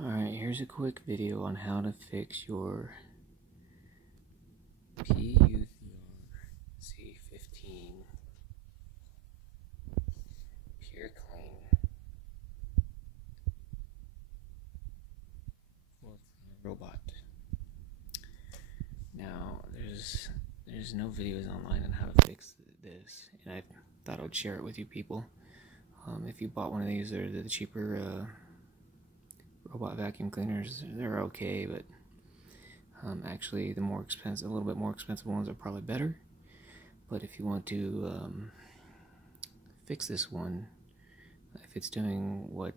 Alright, here's a quick video on how to fix your PUTR C15 Pure Clean robot. Now, there's no videos online on how to fix this, and I thought I would share it with you people. If you bought one of these, they're the cheaper robot vacuum cleaners. They're okay, but actually the more expensive, a little bit more expensive ones are probably better. But if you want to fix this one, if it's doing what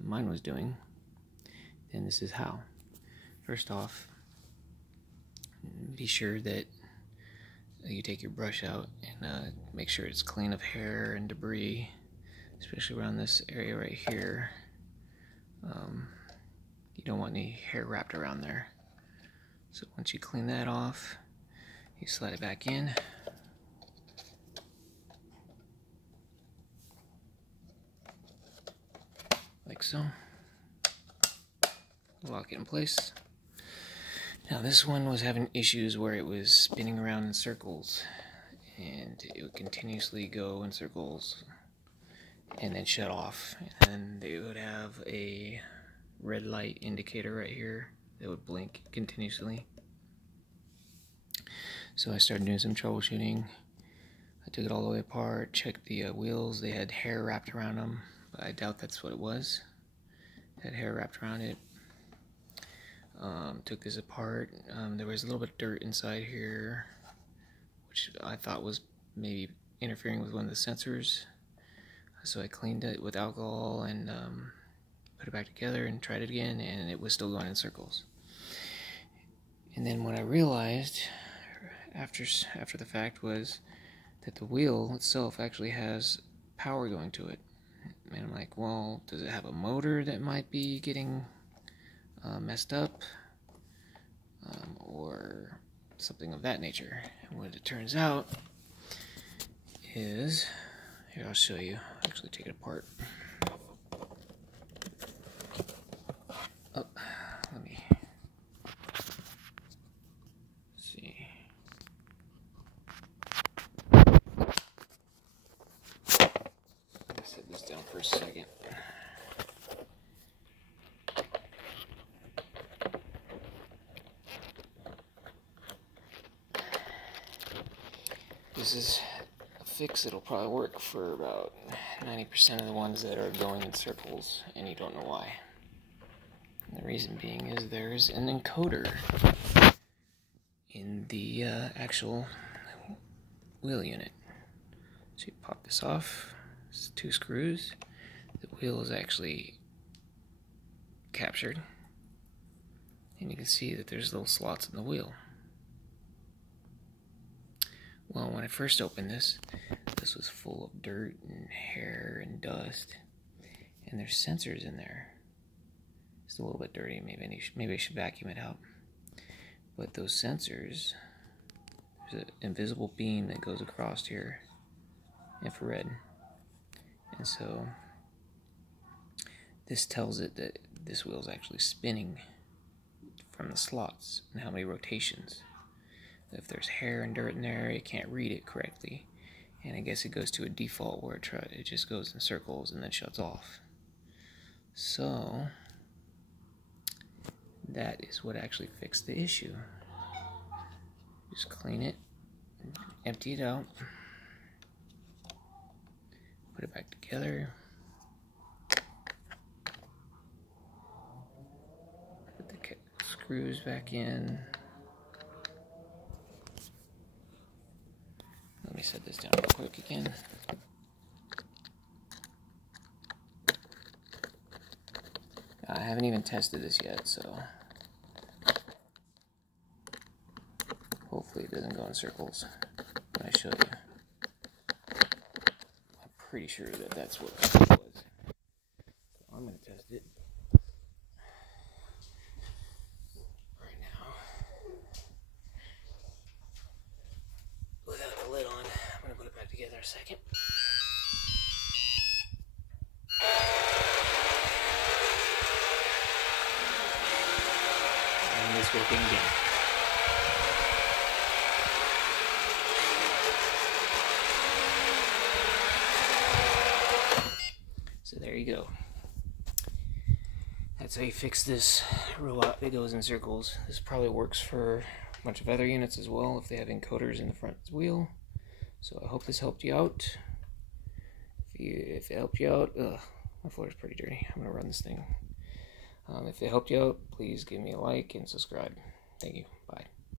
mine was doing, then this is how. First off, be sure that you take your brush out and make sure it's clean of hair and debris, especially around this area right here. You don't want any hair wrapped around there. So once you clean that off, you slide it back in. Like so. Lock it in place. Now this one was having issues where it was spinning around in circles, and it would continuously go in circles and then shut off, and it would have a red light indicator right here that would blink continuously. So I started doing some troubleshooting. I took it all the way apart, checked the wheels. They had hair wrapped around them, but I doubt that's what it was. It had hair wrapped around it. Took this apart. There was a little bit of dirt inside here, which I thought was maybe interfering with one of the sensors. So I cleaned it with alcohol and put it back together and tried it again, and it was still going in circles. And then what I realized after the fact was that the wheel itself actually has power going to it. And I'm like, well, does it have a motor that might be getting messed up, or something of that nature? And what it turns out is, here, I'll show you. I'll actually take it apart. Oh, let me see. Let me set this down for a second. This is a fix that'll probably work for about 90% of the ones that are going in circles, and you don't know why. And the reason being is there's an encoder in the actual wheel unit. So you pop this off, it's 2 screws. The wheel is actually captured, and you can see that there's little slots in the wheel. Well, when I first opened this was full of dirt and hair and dust, and there's sensors in there. It's a little bit dirty. Maybe I should vacuum it out. But those sensors, there's an invisible beam that goes across here, infrared, and so this tells it that this wheel is actually spinning from the slots and how many rotations. If there's hair and dirt in there, it can't read it correctly, and I guess it goes to a default where it just goes in circles and then shuts off. So that is what actually fixed the issue. Just clean it, empty it out, put it back together, put the screws back in. Let me set this down real quick again. I haven't even tested this yet, so hopefully it doesn't go in circles when I show you. I'm pretty sure that that's what it was. So I'm going to test it right now. Without the lid on, I'm going to put it back together in a second. it's working again. So there you go. That's how you fix this robot that goes in circles. This probably works for a bunch of other units as well if they have encoders in the front wheel. So I hope this helped you out. If it helped you out, my floor is pretty dirty. I'm gonna run this thing. If it helped you out, please give me a like and subscribe. Thank you. Bye.